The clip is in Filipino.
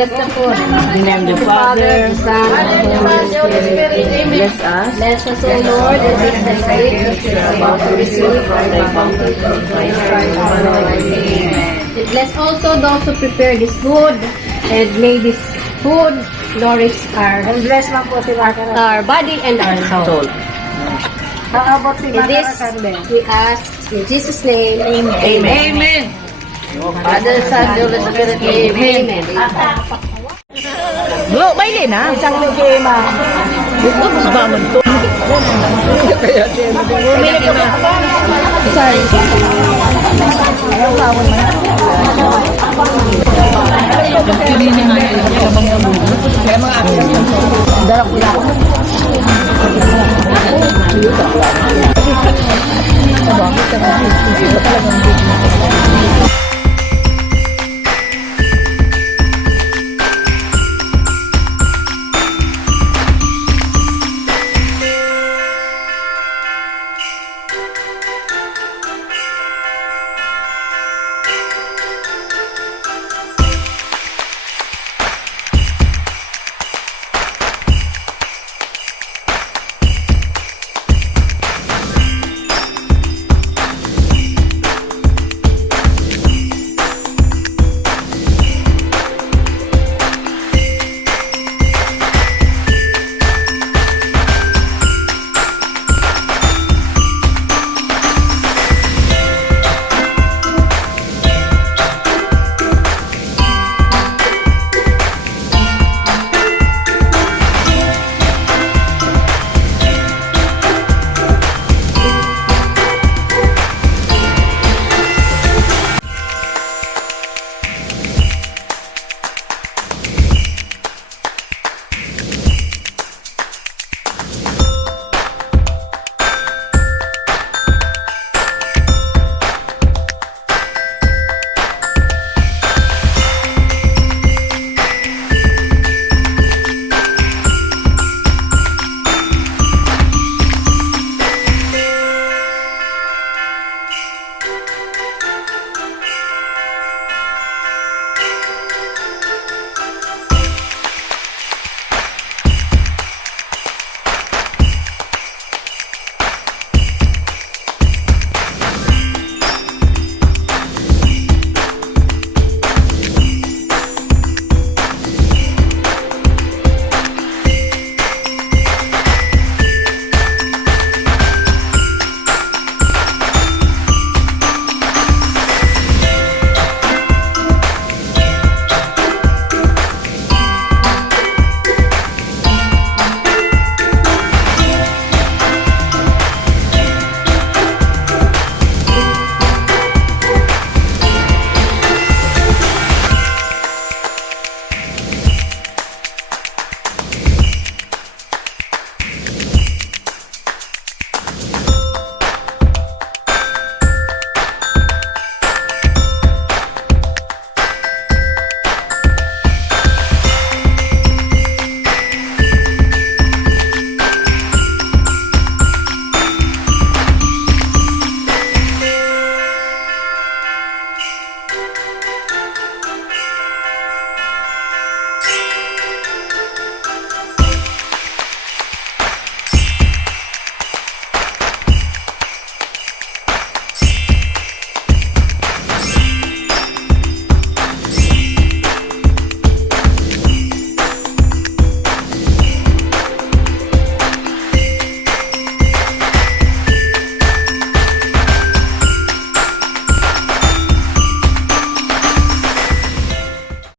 Bless the food. In the name of the Father, The Son, and the Holy Spirit. bless us. Bless us, O Lord, and this the faith which we are about to receive from thy bounty through Christ our Lord. Amen. Bless also those who prepare this food, and may this food nourish our body and our soul. In this, we ask in Jesus' name. Amen. Amen. Father, Son, Holy Spirit. Amen. Bro, may lina. Isang lugema. Ito, mas ba man to? Bumili ka ba? Sorry. Ayaw ka ako man. Kaya mga akin. Darap ko lang. Bakit ka na? Ito talagang big na.